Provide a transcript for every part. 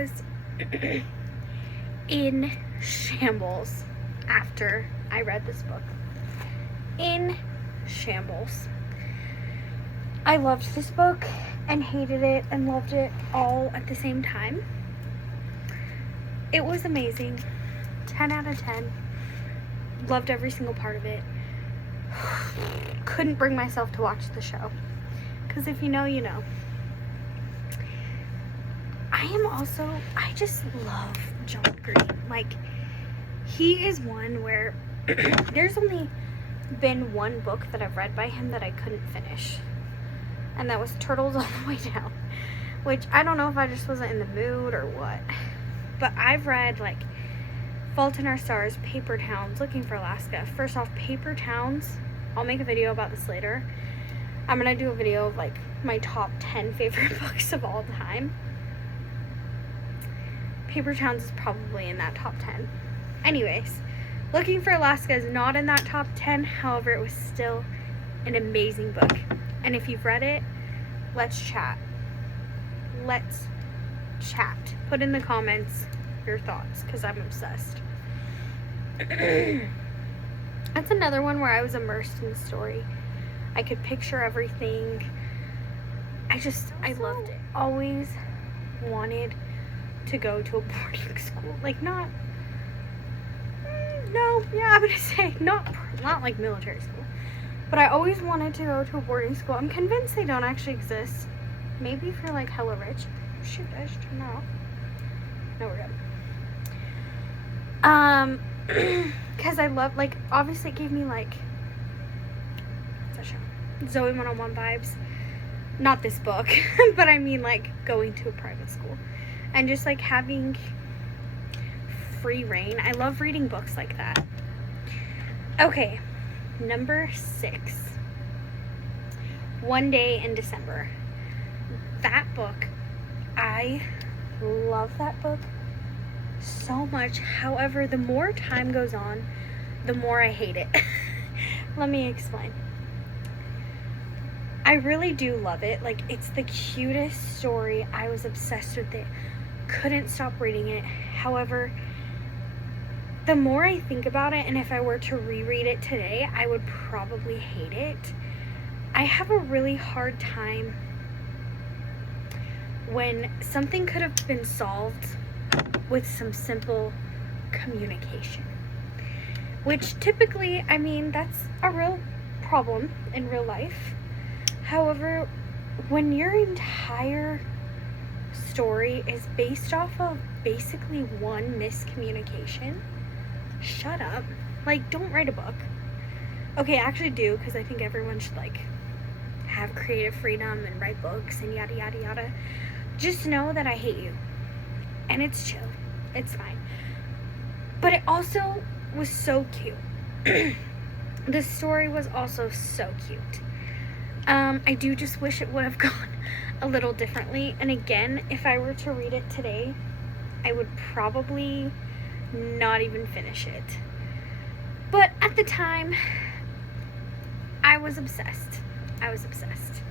was in shambles after I read this book. In shambles. I loved this book and hated it and loved it all at the same time. It was amazing. 10 out of 10. Loved every single part of it. Couldn't bring myself to watch the show. Because if you know, you know. I just love John Green. Like, he is one where there's only been one book that I've read by him that I couldn't finish. And that was Turtles All the Way Down. Which, I don't know if I just wasn't in the mood or what. But I've read, like, Fault in Our Stars, Paper Towns, Looking for Alaska. First off, Paper Towns, I'll make a video about this later. I'm going to do a video of, like, my top 10 favorite books of all time. Paper Towns is probably in that top 10. Anyways, Looking for Alaska is not in that top 10. However, it was still an amazing book. And if you've read it, let's chat. Let's chat. Put in the comments your thoughts, because I'm obsessed. That's another one where I was immersed in the story. I could picture everything. I loved it. Always wanted to go to a boarding school. Like, not, no, yeah, I'm gonna say not like military school. But I always wanted to go to a boarding school. I'm convinced they don't actually exist. Maybe if you're, like, hella rich. Shoot, I just turned that off. No, we're good. Because I love, like, obviously it gave me, like, what's that show? Zoe 101 vibes. Not this book, but I mean, like, going to a private school. And just, like, having free reign. I love reading books like that. Okay, number 6. One Day in December. That book, I love that book so much. However, the more time goes on, the more I hate it. Let me explain. I really do love it. Like, it's the cutest story. I was obsessed with it. Couldn't stop reading it. However, the more I think about it, and if I were to reread it today, I would probably hate it. I have a really hard time when something could have been solved with some simple communication. Which typically, I mean, that's a real problem in real life. However, when your entire story is based off of basically one miscommunication, shut up. Like, don't write a book. Okay, actually do, because I think everyone should, like, have creative freedom and write books and yada yada yada. Just know that I hate you. And it's chill. It's fine. But it also was so cute. The story was also so cute. I do just wish it would have gone a little differently. And again, if I were to read it today, I would probably not even finish it. But at the time, I was obsessed. I was obsessed.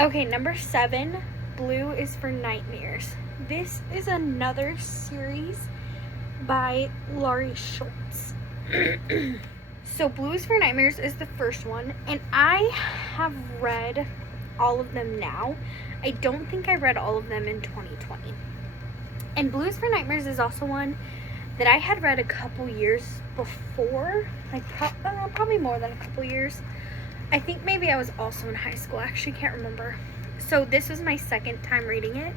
Okay, number 7, Blue is for Nightmares. This is another series by Laurie Schultz. So Blue is for Nightmares is the first one, and I have read all of them now. I don't think I read all of them in 2020. And Blue is for Nightmares is also one that I had read a couple years before, like probably more than a couple years. I think maybe I was also in high school. I actually can't remember. So this was my second time reading it.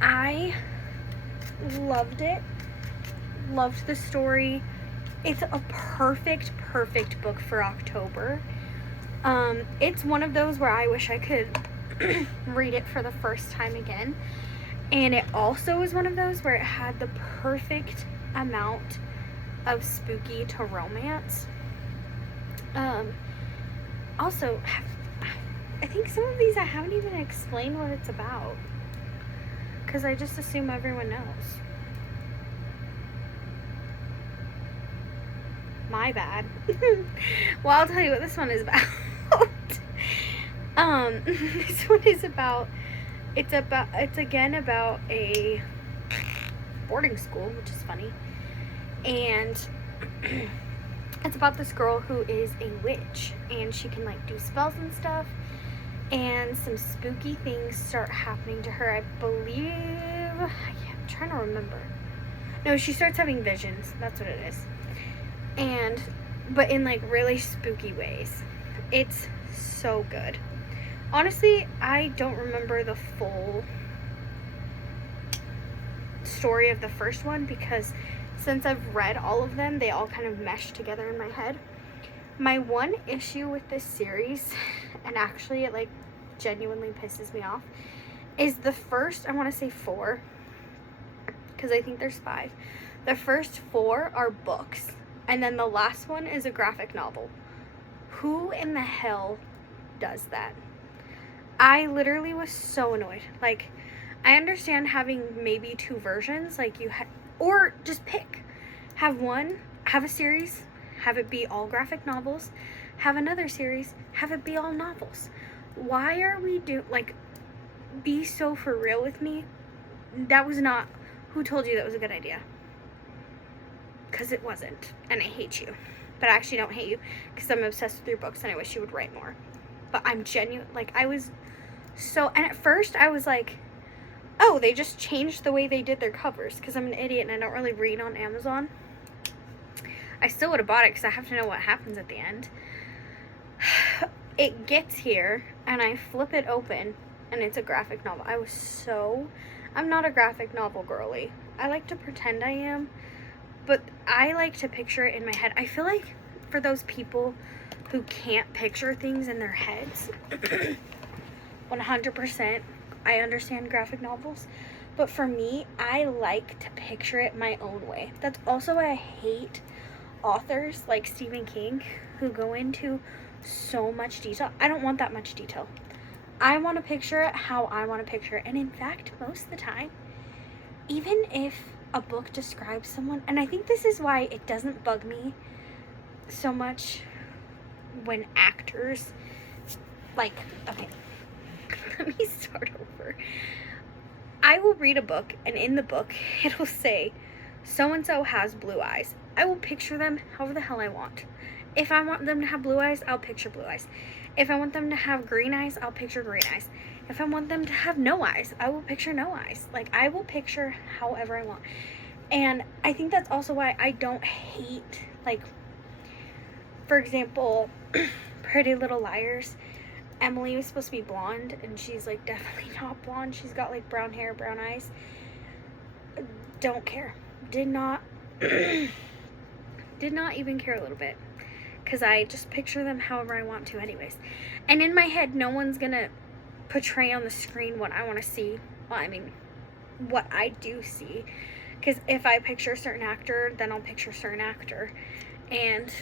I loved it. Loved the story. It's a perfect book for October. It's one of those where I wish I could read it for the first time again. And it also is one of those where it had the perfect amount of spooky to romance. Also, I think some of these I haven't even explained what it's about, because I just assume everyone knows. My bad. Well, I'll tell you what this one is about. This one is about It's again about a boarding school, which is funny. And it's about this girl who is a witch, and she can like do spells and stuff, and some spooky things start happening to her. I believe, I'm trying to remember. No, she starts having visions. That's what it is. But in like really spooky ways. It's so good. Honestly, I don't remember the full story of the first one, because since I've read all of them, they all kind of mesh together in my head. My one issue with this series, and actually it like genuinely pisses me off, is the first, I want to say 4, because I think there's 5. The first 4 are books, and then the last one is a graphic novel. Who in the hell does that? I literally was so annoyed. Like, I understand having maybe 2 versions, like or just pick. Have a series, have it be all graphic novels. Have another series, have it be all novels. Why are we be so for real with me? That was not, who told you that was a good idea? Because it wasn't, and I hate you. But I actually don't hate you, because I'm obsessed with your books, and I wish you would write more. But I'm genuine, I was so, and at first I was like, oh, they just changed the way they did their covers, because I'm an idiot and I don't really read on Amazon. I still would have bought it, because I have to know what happens at the end. It gets here, and I flip it open, and it's a graphic novel. I'm not a graphic novel girly. I like to pretend I am, but I like to picture it in my head. I feel like for those people who can't picture things in their heads, 100%, I understand graphic novels, but for me, I like to picture it my own way. That's also why I hate authors like Stephen King who go into so much detail. I don't want that much detail. I want to picture it how I want to picture it. And in fact, most of the time, even if a book describes someone, and I think this is why it doesn't bug me so much when actors, okay, let me start over. I will read a book, and in the book, it'll say, so-and-so has blue eyes. I will picture them however the hell I want. If I want them to have blue eyes, I'll picture blue eyes. If I want them to have green eyes, I'll picture green eyes. If I want them to have no eyes, I will picture no eyes. I will picture however I want. And I think that's also why I don't hate, for example, Pretty Little Liars. Emily was supposed to be blonde, and she's, definitely not blonde. She's got, brown hair, brown eyes. Don't care. Did not even care a little bit. Because I just picture them however I want to anyways. And in my head, no one's going to portray on the screen what I want to see. Well, I mean, what I do see. Because if I picture a certain actor, then I'll picture a certain actor. And,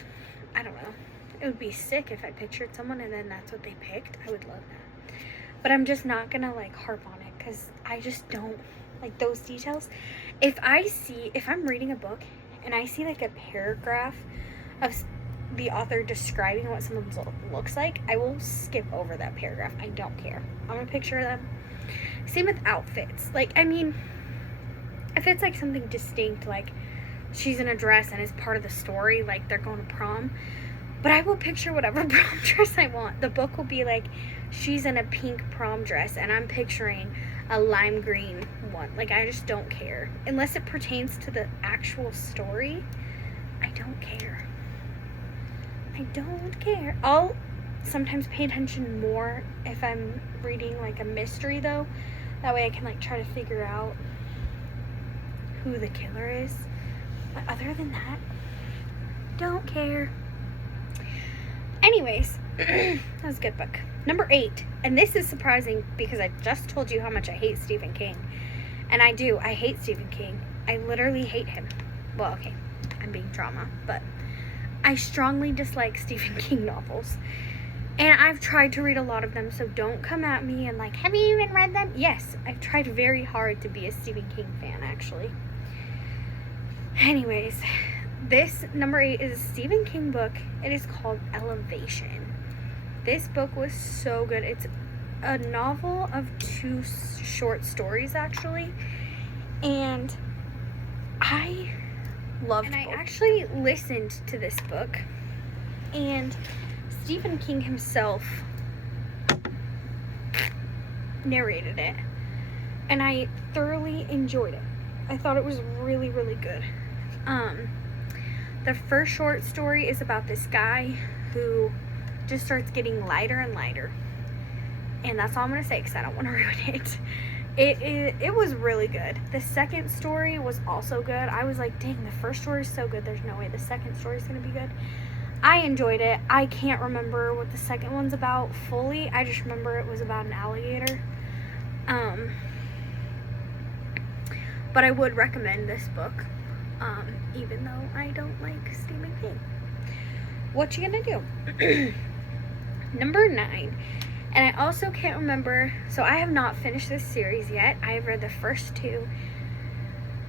I don't know. It would be sick if I pictured someone and then that's what they picked. I would love that. But I'm just not going to, harp on it. Because I just don't like those details. If I'm reading a book and I see, a paragraph of the author describing what someone looks like, I will skip over that paragraph. I don't care. I'm gonna picture them. Same with outfits. If it's something distinct, she's in a dress and is part of the story, they're going to prom, but I will picture whatever prom dress I want. The book will be she's in a pink prom dress and I'm picturing a lime green one. I just don't care. Unless it pertains to the actual story, I don't care. I don't care. I'll sometimes pay attention more if I'm reading a mystery though. That way I can try to figure out who the killer is. But other than that, don't care. Anyways, that was a good book. Number 8, and this is surprising because I just told you how much I hate Stephen King. And I do. I hate Stephen King. I literally hate him. Well, okay, I'm being drama, but I strongly dislike Stephen King novels. And I've tried to read a lot of them, so don't come at me and have you even read them? Yes, I've tried very hard to be a Stephen King fan, actually. Anyways, this number 8 is a Stephen King book. It is called Elevation. This book was so good. It's a novel of 2 short stories, actually. And I loved it. And I actually listened to this book. And Stephen King himself narrated it. And I thoroughly enjoyed it. I thought it was really, really good. The first short story is about this guy who just starts getting lighter and lighter. And that's all I'm going to say because I don't want to ruin it. It was really good. The second story was also good. I was like, dang, the first story is so good. There's no way the second story is going to be good. I enjoyed it. I can't remember what the second one's about fully. I just remember it was about an alligator. But I would recommend this book, even though I don't like Stephen King. What you gonna do? Number 9. And I also can't remember, so I have not finished this series yet. I have read the first 2.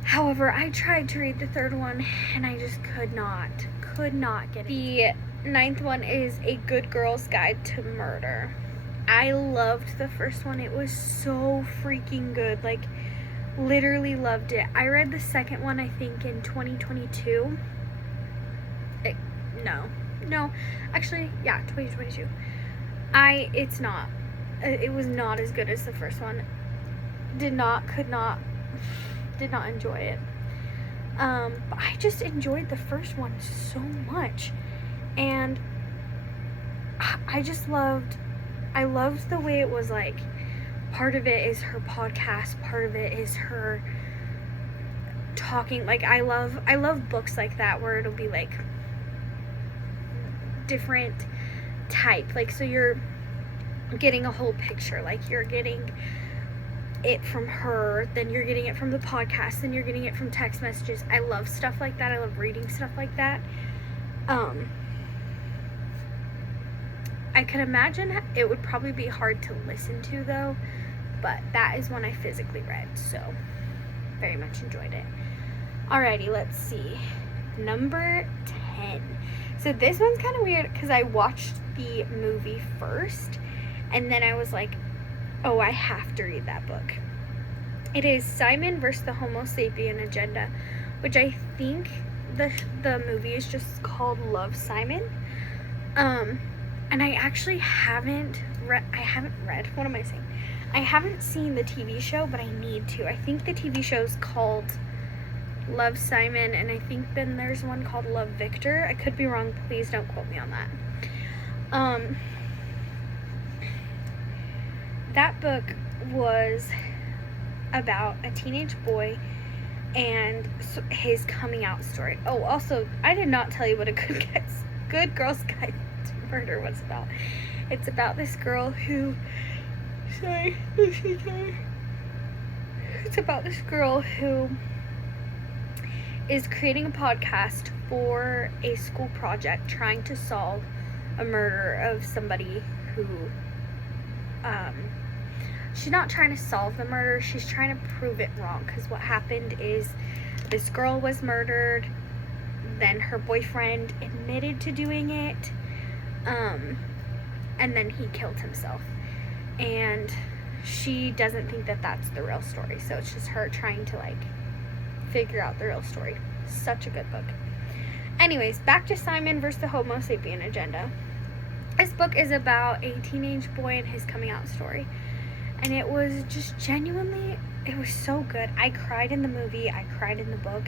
However, I tried to read the 3rd one, and I just could not get it. The 9th one is A Good Girl's Guide to Murder. I loved the first one. It was so freaking good. Like, literally loved it. I read the second one, I think, in 2022. No. Actually, yeah, 2022. It was not as good as the first one. Did not enjoy it. But I just enjoyed the first one so much. And I loved the way it was like, part of it is her podcast, part of it is her talking. Like, I love books like that where it'll be like different type, like, so you're getting a whole picture, like you're getting it from her, then you're getting it from the podcast, then you're getting it from text messages. I love stuff like that. I love reading stuff like that. I could imagine it would probably be hard to listen to though, but that is one I physically read, so very much enjoyed it. Alrighty, let's see. Number 10. So this one's kind of weird because I watched the movie first, and then I was like, oh, I have to read that book. It is Simon versus the Homo Sapien Agenda, which I think the movie is just called Love, Simon. And I actually haven't seen the TV show, but I need to. I think the TV show's called Love, Simon, and I think then there's one called Love, Victor. I could be wrong. Please don't quote me on that. That book was about a teenage boy and his coming out story. Oh, also, I did not tell you what a Good Girl's Guide to Murder was about. It's about this girl who... It's about this girl who is creating a podcast for a school project trying to solve a murder of somebody who... she's not trying to solve the murder, she's trying to prove it wrong, because what happened is this girl was murdered, then her boyfriend admitted to doing it, and then he killed himself, and she doesn't think that that's the real story, so it's just her trying to like figure out the real story. Such a good book. Anyways, back to Simon versus the Homo Sapien Agenda. This book is about a teenage boy and his coming out story. And it was just genuinely, it was so good. I cried in the movie. I cried in the book.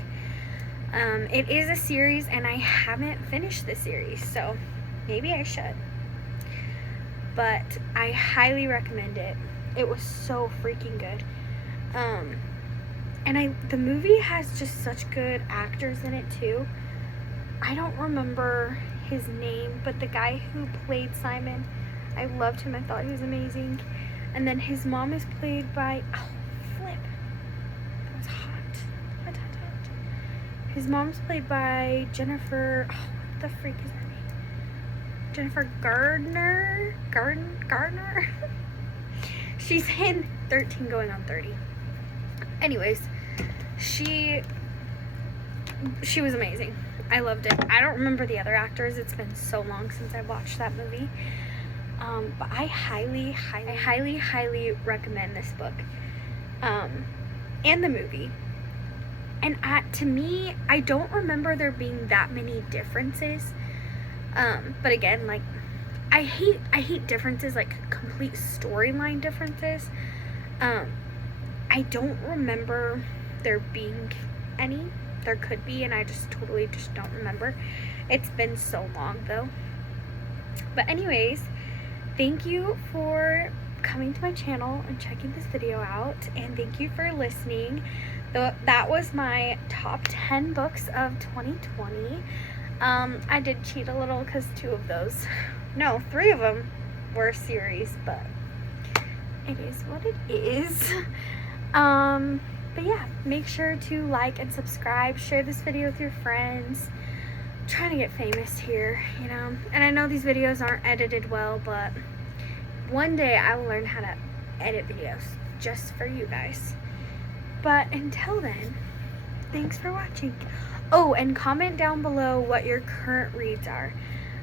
It is a series, and I haven't finished the series, so maybe I should. But I highly recommend it. It was so freaking good. And the movie has just such good actors in it too. I don't remember his name, but the guy who played Simon, I loved him. I thought he was amazing. And then his mom is played by, that was hot. His mom's played by Jennifer, what the freak is her name? Jennifer Gardner? She's in 13 going on 30. Anyways, she was amazing. I loved it. I don't remember the other actors. It's been so long since I watched that movie. But I highly recommend this book, and the movie. And to me, I don't remember there being that many differences. But again, like, I hate differences, like complete storyline differences. I don't remember there being any. There could be, and I just totally just don't remember. It's been so long though. But anyways, thank you for coming to my channel and checking this video out, and thank you for listening. That was my top 10 books of 2020. I did cheat a little because 3 of them were a series, but it is what it is. But yeah, make sure to like and subscribe, share this video with your friends. I'm trying to get famous here, you know, and I know these videos aren't edited well, but one day I will learn how to edit videos just for you guys. But until then, thanks for watching. Oh, and comment down below what your current reads are.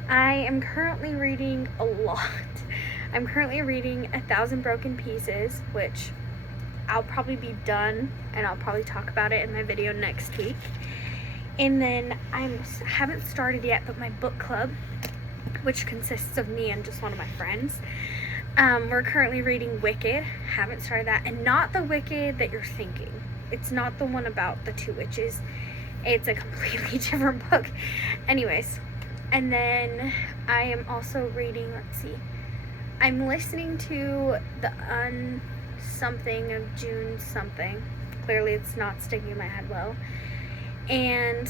I am currently reading a lot. I'm currently reading 1,000 Broken Pieces, which I'll probably be done, and I'll probably talk about it in my video next week. And then I haven't started yet, but my book club, which consists of me and just one of my friends, we're currently reading Wicked. Haven't started that, and not the Wicked that you're thinking. It's not the one about the 2 witches. It's a completely different book. Anyways, and then I am also reading, let's see, I'm listening to the something of June something. Clearly it's not sticking in my head well. And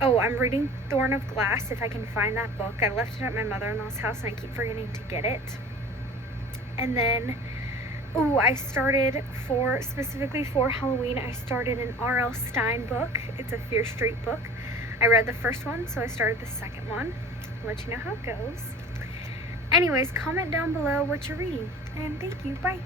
oh, I'm reading Thorn of Glass, if I can find that book. I left it at my mother-in-law's house and I keep forgetting to get it. And then I started specifically for Halloween, I started an R.L. Stine book. It's a Fear Street book. I read the first one, so I started the second one. I'll let you know how it goes. Anyways, comment down below what you're reading. And thank you. Bye.